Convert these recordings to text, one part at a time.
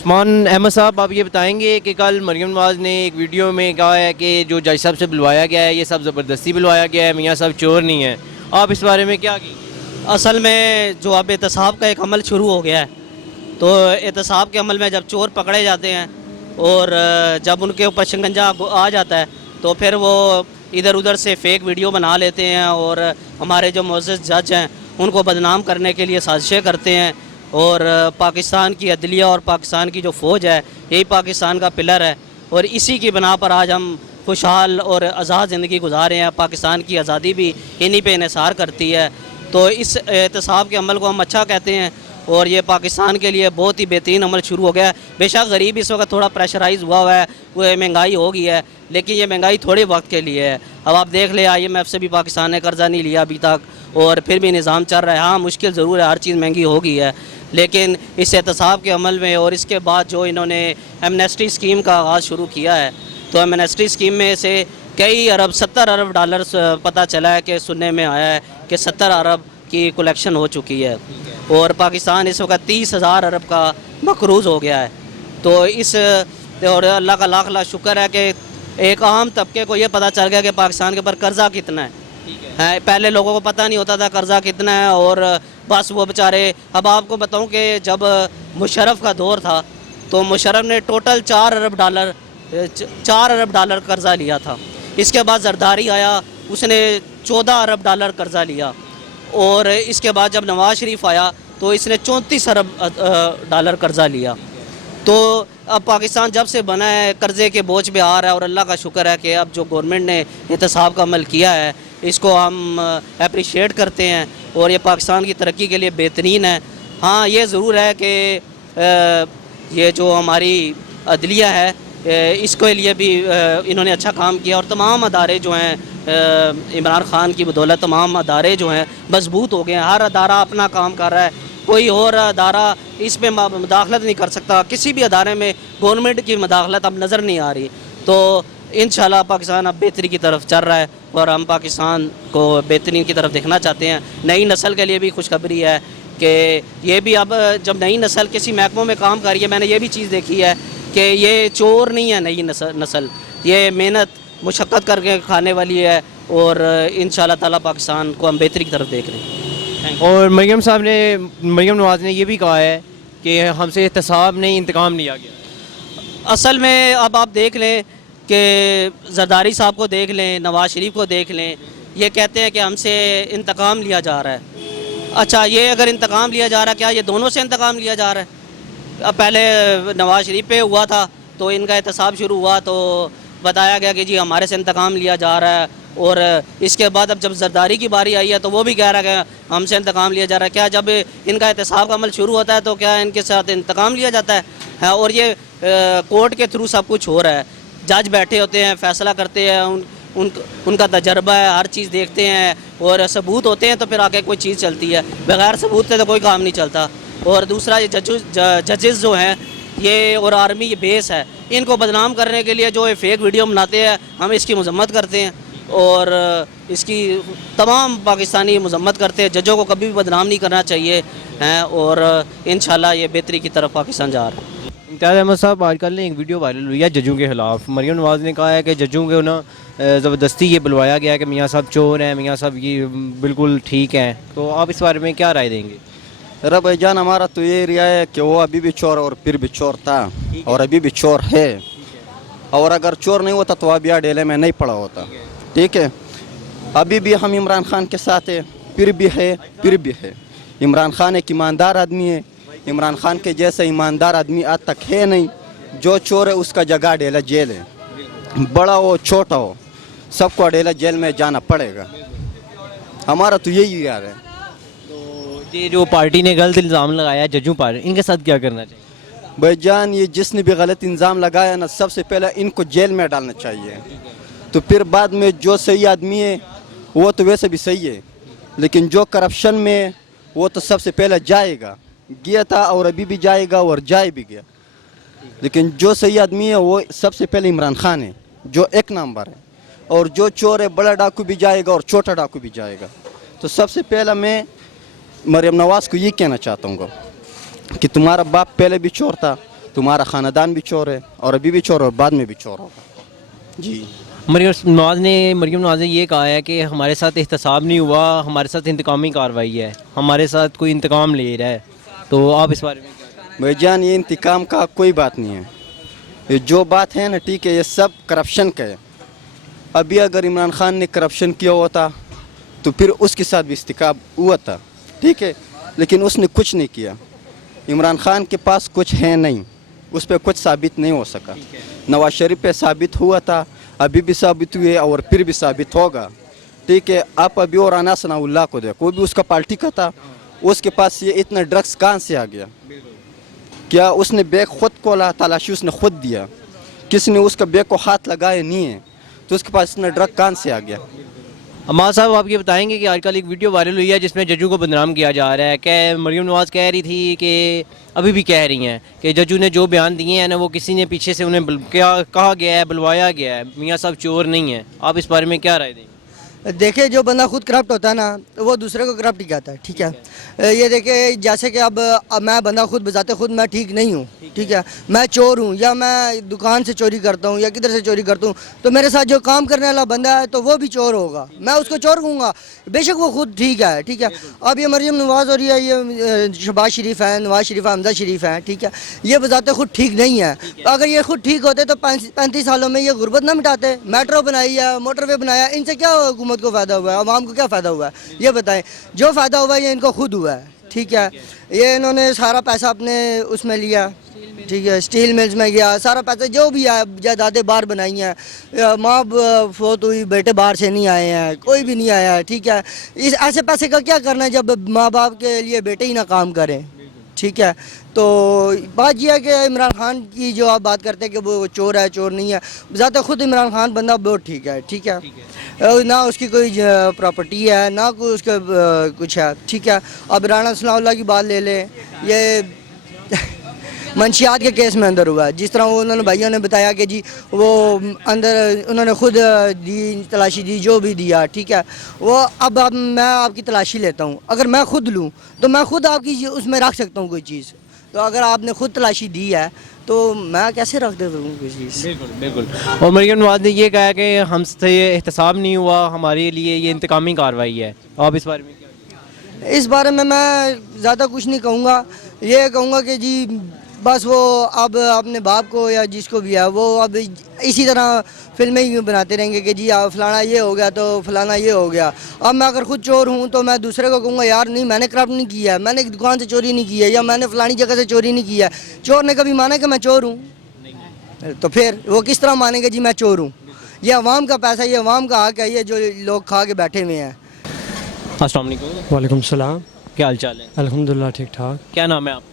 عثمان احمد صاحب، آپ یہ بتائیں گے کہ کل مریم نواز نے ایک ویڈیو میں کہا ہے کہ جو جج صاحب سے بلوایا گیا ہے یہ سب زبردستی بلوایا گیا ہے، میاں صاحب چور نہیں ہیں، آپ اس بارے میں کیا کی؟ اصل میں جو اب احتساب کا ایک عمل شروع ہو گیا ہے، تو احتساب کے عمل میں جب چور پکڑے جاتے ہیں اور جب ان کے اوپر شکنجہ آ جاتا ہے تو پھر وہ ادھر ادھر سے فیک ویڈیو بنا لیتے ہیں اور ہمارے جو معزز جج ہیں ان کو بدنام کرنے کے لیے سازشیں کرتے ہیں، اور پاکستان کی عدلیہ اور پاکستان کی جو فوج ہے یہی پاکستان کا پلر ہے، اور اسی کی بنا پر آج ہم خوشحال اور آزاد زندگی گزارے ہیں۔ پاکستان کی آزادی بھی انہی پہ انحصار کرتی ہے، تو اس احتساب کے عمل کو ہم اچھا کہتے ہیں، اور یہ پاکستان کے لیے بہت ہی بہترین عمل شروع ہو گیا ہے۔ بے شک غریب اس وقت تھوڑا پریشرائز ہوا ہے، وہ مہنگائی ہو گئی ہے، لیکن یہ مہنگائی تھوڑے وقت کے لیے ہے۔ اب آپ دیکھ لیں IMF سے بھی پاکستان نے قرضہ نہیں لیا ابھی تک، اور پھر بھی نظام چل رہا ہے۔ ہاں مشکل ضرور ہے، ہر چیز مہنگی ہو گئی ہے، لیکن اس احتساب کے عمل میں اور اس کے بعد جو انہوں نے ایمنیسٹی اسکیم کا آغاز شروع کیا ہے، تو ایمنیسٹی اسکیم میں سے کئی ارب 70 ارب ڈالرز پتہ چلا ہے کہ سننے میں آیا ہے کہ 70 ارب کی کلیکشن ہو چکی ہے، اور پاکستان اس وقت 30,000 ارب کا مقروض ہو گیا ہے۔ تو اس اور اللہ کا لاکھ لاکھ شکر ہے کہ ایک عام طبقے کو یہ پتہ چل گیا کہ پاکستان کے اوپر قرضہ کتنا ہے۔ پہلے لوگوں کو پتہ نہیں ہوتا تھا قرضہ کتنا ہے، اور بس وہ بیچارے، اب آپ کو بتاؤں کہ جب مشرف کا دور تھا تو مشرف نے ٹوٹل 4 ارب ڈالر قرضہ لیا تھا۔ اس کے بعد زرداری آیا، اس نے 14 ارب ڈالر قرضہ لیا، اور اس کے بعد جب نواز شریف آیا تو اس نے 34 ارب ڈالر قرضہ لیا۔ تو اب پاکستان جب سے بنا ہے قرضے کے بوجھ پہ آ رہا ہے، اور اللہ کا شکر ہے کہ اب جو گورنمنٹ نے احتساب کا عمل کیا ہے اس کو ہم اپریشیٹ کرتے ہیں، اور یہ پاکستان کی ترقی کے لیے بہترین ہے۔ ہاں یہ ضرور ہے کہ یہ جو ہماری عدلیہ ہے اس کے لیے بھی انہوں نے اچھا کام کیا، اور تمام ادارے جو ہیں عمران خان کی بدولت تمام ادارے جو ہیں مضبوط ہو گئے ہیں۔ ہر ادارہ اپنا کام کر رہا ہے، کوئی اور ادارہ اس میں مداخلت نہیں کر سکتا۔ کسی بھی ادارے میں گورنمنٹ کی مداخلت اب نظر نہیں آ رہی، تو انشاءاللہ پاکستان اب بہتری کی طرف چل رہا ہے، اور ہم پاکستان کو بہترین کی طرف دیکھنا چاہتے ہیں۔ نئی نسل کے لیے بھی خوشخبری ہے کہ یہ بھی اب جب نئی نسل کسی محکموں میں کام کر رہی ہے، میں نے یہ بھی چیز دیکھی ہے کہ یہ چور نہیں ہے نئی نسل، یہ محنت مشقت کر کے کھانے والی ہے، اور انشاءاللہ تعالی پاکستان کو ہم بہتری کی طرف دیکھ رہے ہیں۔ اور مریم نواز نے یہ بھی کہا ہے کہ ہم سے احتساب نہیں انتقام لیا گیا۔ اصل میں اب آپ دیکھ لیں کہ زرداری صاحب کو دیکھ لیں، نواز شریف کو دیکھ لیں، یہ کہتے ہیں کہ ہم سے انتقام لیا جا رہا ہے۔ اچھا، یہ اگر انتقام لیا جا رہا ہے، کیا یہ دونوں سے انتقام لیا جا رہا ہے؟ اب پہلے نواز شریف پہ ہوا تھا تو ان کا احتساب شروع ہوا تو بتایا گیا کہ جی ہمارے سے انتقام لیا جا رہا ہے، اور اس کے بعد اب جب زرداری کی باری آئی ہے تو وہ بھی کہہ رہا ہے کہ ہم سے انتقام لیا جا رہا ہے۔ کیا جب ان کا احتساب کا عمل شروع ہوتا ہے تو کیا ان کے ساتھ انتقام لیا جاتا ہے؟ اور یہ کورٹ کے تھرو سب کچھ ہو رہا ہے، جج بیٹھے ہوتے ہیں، فیصلہ کرتے ہیں، ان کا تجربہ ہے، ہر چیز دیکھتے ہیں، اور ثبوت ہوتے ہیں تو پھر آگے کوئی چیز چلتی ہے، بغیر ثبوت سے تو کوئی کام نہیں چلتا۔ اور دوسرا یہ ججز جو ہیں یہ اور آرمی یہ بیس ہے، ان کو بدنام کرنے کے لیے جو فیک ویڈیو بناتے ہیں ہم اس کی مذمت کرتے ہیں، اور اس کی تمام پاکستانی مذمت کرتے ہیں۔ ججوں کو کبھی بھی بدنام نہیں کرنا چاہیے، اور انشاءاللہ یہ بہتری کی طرف پاکستان جا رہا ہے۔ امتیاز احمد صاحب، آج کل نے ایک ویڈیو وائرل ہوئی ہے ججوں کے خلاف، مریم نواز نے کہا ہے کہ ججوں کو نا زبردستی یہ بلوایا گیا ہے کہ میاں صاحب چور ہیں، میاں صاحب یہ بالکل ٹھیک ہیں، تو آپ اس بارے میں کیا رائے دیں گے؟ بھائی جان، ہمارا تو یہ ریا ہے کہ وہ ابھی بھی چور اور پھر بھی چور تھا، اور ابھی بھی چور ہے، اور اگر چور نہیں ہوتا تو ابھی ڈیلے میں نہیں پڑا ہوتا، ٹھیک ہے۔ ابھی بھی ہم عمران خان کے ساتھ ہے، پھر بھی ہے، پھر بھی ہے۔ عمران خان ایک ایماندار آدمی ہے، عمران خان کے جیسا ایماندار آدمی آج تک ہے نہیں۔ جو چور ہے اس کا جگہ ڈیلا جیل ہے، بڑا ہو چھوٹا ہو سب کو ڈیلا جیل میں جانا پڑے گا، ہمارا تو یہی یار ہے۔ یہ جو پارٹی نے غلط الزام لگایا ججوں پر، ان کے ساتھ کیا کرنا چاہیے؟ بھائی جان، یہ جس نے بھی غلط الزام لگایا نا، سب سے پہلے ان کو جیل میں ڈالنا چاہیے، تو پھر بعد میں جو صحیح آدمی ہے وہ تو ویسے بھی صحیح ہے، لیکن جو کرپشن میں وہ تو سب سے پہلے جائے گا، گیا تھا اور ابھی بھی جائے گا اور جائے بھی گیا، لیکن جو صحیح آدمی ہے وہ سب سے پہلے عمران خان ہے جو ایک نمبر ہے، اور جو چور ہے بڑا ڈاکو بھی جائے گا اور چھوٹا ڈاکو بھی جائے گا۔ تو سب سے پہلا میں مریم نواز کو یہ کہنا چاہتا ہوں کہ تمہارا باپ پہلے بھی چور تھا، तुम्हारा ख़ानदान भी चोर है और अभी भी चोर और बाद में भी चोर होगा जी। मरीम नवाज़ ने ये कहा है कि हमारे साथ एहतसाब नहीं हुआ, हमारे साथ इंतकामी कार्रवाई है, हमारे साथ कोई इंतकाम ले रहा है, तो आप इस बारे में क्या कहें? भाईजान ये इंतकाम का कोई बात नहीं है, ये जो बात है ना ठीक है, ये सब करप्शन का है। अभी अगर इमरान खान ने करप्शन किया होता तो फिर उसके साथ भी इस्तिकाब हुआ था, ठीक है, लेकिन उसने कुछ नहीं किया। इमरान खान के पास कुछ है नहीं, उस पर कुछ साबित नहीं हो सका। नवाज शरीफ पे साबित हुआ था, अभी भी साबित हुए और फिर भी साबित होगा, ठीक है। आप अभी और राना सनाउल्लाह को देखो, वो भी उसका पार्टी का था, उसके पास ये इतना ड्रग्स कहाँ से आ गया? क्या उसने बैग खुद खोला, तलाशी उसने खुद दिया, किसी ने उसका बैग को हाथ लगाया नहीं है, तो उसके पास इतना ड्रग कहाँ से आ गया? अम्मा साहब, आप ये बताएंगे कि आजकल एक वीडियो वायरल हुई है जिसमें जजू को बदनाम किया जा रहा है कि मरीम नवाज़ कह रही थी कि अभी भी कह रही हैं कि जजू ने जो बयान दिए हैं ना, वो किसी ने पीछे से उन्हें क्या कहा गया है, बुलवाया गया है, मियाँ साहब चोर नहीं है। आप इस बारे में क्या राय देंगे? देखिए, जो बंदा खुद करप्ट होता है ना, तो वो दूसरे को करप्ट ही कहता है, ठीक है। ये देखिए, जैसे कि अब मैं बंदा खुद बजाते खुद मैं ठीक नहीं हूँ, ठीक है, मैं चोर हूँ या मैं दुकान से चोरी करता हूँ या किधर से चोरी करता हूँ, तो मेरे साथ जो काम करने वाला बंदा है तो वो भी चोर होगा, मैं उसको चोर कहूँगा, बेशक वो खुद ठीक है, ठीक है। अब ये मरीम नवाज़ और ये शहबाज शरीफ हैं, नवाज शरीफ, हमजा शरीफ हैं, ठीक है, ये बजाते खुद ठीक नहीं है। अगर ये खुद ठीक होते तो 35 सालों में ये गुर्बत ना मिटाते, मेट्रो बनाई है, मोटरवे बनाया, इनसे क्या हुकूमत को फ़ायदा हुआ है, आवाम को क्या फ़ायदा हुआ है, ये बताएं। जो फ़ायदा हुआ है ये इनको खुद हुआ है, ठीक है। ये इन्होंने सारा पैसा अपने उसमें लिया, ठीक है, स्टील मिल्स में गया, सारा पैसा जो भी है, जायदादें बाहर बनाई हैं, माँ फोत हुई, बेटे बाहर से नहीं आए हैं, कोई भी नहीं आया है, ठीक है। इस ऐसे पैसे का क्या करना है जब माँ बाप के लिए बेटे ही ना काम करें, ठीक है। तो बात यह है कि इमरान खान की जो आप बात करते हैं कि वो चोर है, चोर नहीं है, ज़्यादा खुद इमरान खान बंदा बहुत ठीक है, ठीक है, ना उसकी कोई प्रॉपर्टी है ना कोई उसका कुछ है, ठीक है। अब राना सनाउल्लाह की बात ले लें, ये मंशियात के केस में अंदर हुआ है, जिस तरह उन्होंने भाइयों ने बताया कि जी वो अंदर उन्होंने खुद दी, तलाशी दी, जो भी दिया, ठीक है। वो अब मैं आपकी तलाशी लेता हूँ, अगर मैं खुद लूँ तो मैं खुद आपकी उसमें रख सकता हूँ कोई चीज़, तो अगर आपने खुद तलाशी दी है तो मैं कैसे रख देता हूँ कोई चीज़? बिल्कुल बिल्कुल। और मरीम नवाज़ ने ये कहा कि हमसे एहतसाब नहीं हुआ, हमारे लिए ये इंतकामी कार्रवाई है। आप इस बारे में क्या कहेंगे? इस बारे में मैं ज़्यादा कुछ नहीं कहूँगा, ये कहूँगा कि जी बस वो अब अपने बाप को या जिसको भी है वो अब इसी तरह फिल्में ही बनाते रहेंगे कि जी फलाना ये हो गया तो फलाना ये हो गया। अब मैं अगर खुद चोर हूँ तो मैं दूसरे को कहूँगा यार नहीं, मैंने करप्ट नहीं किया है, मैंने एक दुकान से चोरी नहीं की है या मैंने फलानी जगह से चोरी नहीं किया है। चोर ने कभी माना कि मैं चोर हूँ? तो फिर वो किस तरह मानेंगे जी मैं चोर हूँ? ये अवाम का पैसा, ये अवाम का हक है, ये जो लोग खा के बैठे हुए हैं। अस्सलाम वालेकुम। वालेकुम सलाम। क्या हाल चाल है? अल्हम्दुलिल्लाह ठीक ठाक। क्या नाम है आपका?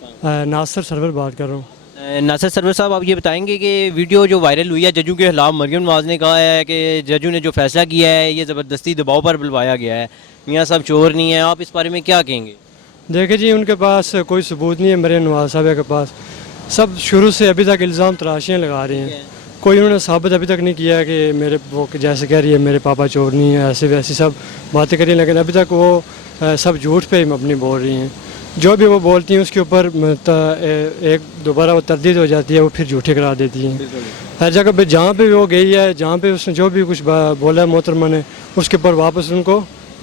नासिर सरवर बात कर रहा हूँ। नासिर सरवर साहब, आप ये बताएंगे कि वीडियो जो वायरल हुई है जजू के खिलाफ, मरीम नवाज़ ने कहा है कि जजू ने जो फैसला किया है ये ज़बरदस्ती दबाव पर बुलवाया गया है, मियाँ साहब चोर नहीं है। आप इस बारे में क्या कहेंगे? देखिए जी, उनके पास कोई सबूत नहीं है मरीम नवाज साहब के पास, सब शुरू से अभी तक इल्ज़ाम तराशियाँ लगा रही हैं, कोई उन्होंने साबित अभी तक नहीं किया कि मेरे वो जैसे कह रही है मेरे पापा चोर नहीं है, ऐसे वैसी सब बातें करी, लेकिन अभी तक वो सब झूठ पे अपनी बोल रही हैं। जो भी वो बोलती हैं उसके ऊपर एक दोबारा वो तरदीद हो जाती है, वो फिर झूठी करा देती हैं। हर जगह पे जहाँ पे वो गई है, जहाँ पे उसने जो भी कुछ बोला है मोहतरमा ने, उसके ऊपर वापस उनको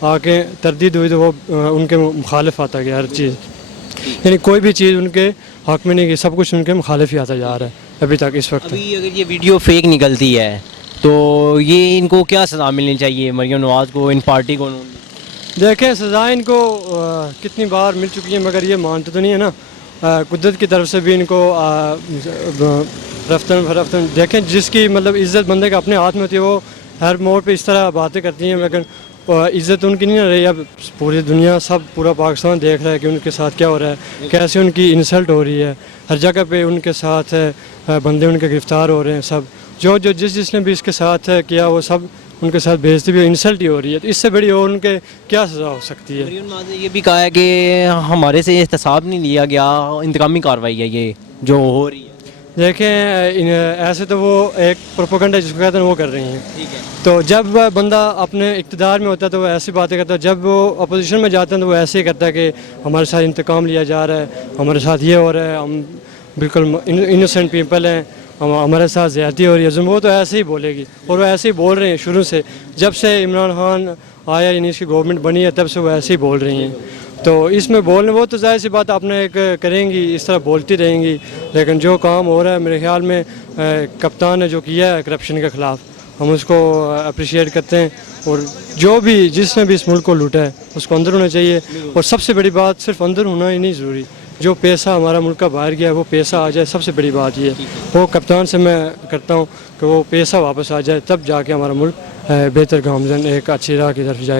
आके तरदीद हुई तो वो उनके मुखालिफ आता गया हर चीज़, यानी कोई भी चीज़ उनके हक़ में नहीं की, सब कुछ उनके मुखालिफ ही आता जा रहा है अभी तक इस वक्त। अभी अगर ये वीडियो फेक निकलती है तो ये इनको क्या सज़ा मिलनी चाहिए, मरीम नवाज़ को, इन पार्टी को? देखें, सज़ा इनको कितनी बार मिल चुकी है मगर ये मानते तो नहीं है ना। कुदरत की तरफ से भी इनको रफ्तन देखें, जिसकी मतलब इज़्ज़त बंदे के अपने हाथ में होती है वो हर मोड़ पे इस तरह बातें करती हैं, लेकिन इज़्ज़त उनकी नहीं रही। अब पूरी दुनिया सब पूरा पाकिस्तान देख रहा है कि उनके साथ क्या हो रहा है, कैसे उनकी इंसल्ट हो रही है, हर जगह पे उनके साथ बंदे उनके गिरफ़्तार हो रहे हैं। सब जो जिसने भी इसके साथ किया वो सब उनके साथ बेइज्जती भी, इंसल्ट ही हो रही है, तो इससे बड़ी और उनके क्या सज़ा हो सकती है? मरीम नवाज़ ने ये भी कहा है कि हमारे से एहतसाब नहीं लिया गया, इंतकामी कार्रवाई है ये जो हो रही है। देखें, ऐसे तो वो एक प्रोपेगेंडा जिसको कहते हैं वो कर रही हैं, ठीक है। तो जब बंदा अपने इक़्तिदार में होता है तो वो ऐसी बातें करता है, जब वो अपोजिशन में जाते हैं तो वो ऐसे ही करता है कि हमारे साथ इंतकाम लिया जा रहा है, हमारे साथ ये हो रहा है, हम बिल्कुल इनोसेंट पीपल हैं, हमारे साथ ज़्यादती हो रही है, वो तो ऐसे ही बोलेगी और वो ऐसे ही बोल रहे हैं शुरू से, जब से इमरान खान आया यानी इसकी गवर्नमेंट बनी है तब से वो ऐसे ही बोल रही हैं। तो इसमें बोलने वो तो ज़ाहिर सी बात आपने एक करेंगी, इस तरह बोलती रहेंगी, लेकिन जो काम हो रहा है मेरे ख्याल में कप्तान ने जो किया है करप्शन के ख़िलाफ़, हम उसको अप्रिशिएट करते हैं। और जो भी जिसने भी इस मुल्क को लूटा है उसको अंदर होना चाहिए, और सबसे बड़ी बात सिर्फ अंदर होना ही नहीं ज़रूरी, जो पैसा हमारा मुल्क का बाहर गया है वो पैसा आ जाए, सबसे बड़ी बात ये है। वो कप्तान से मैं करता हूँ कि वो पैसा वापस आ जाए, तब जाके हमारा मुल्क बेहतर गामजन एक अच्छी राह की तरफ जाए।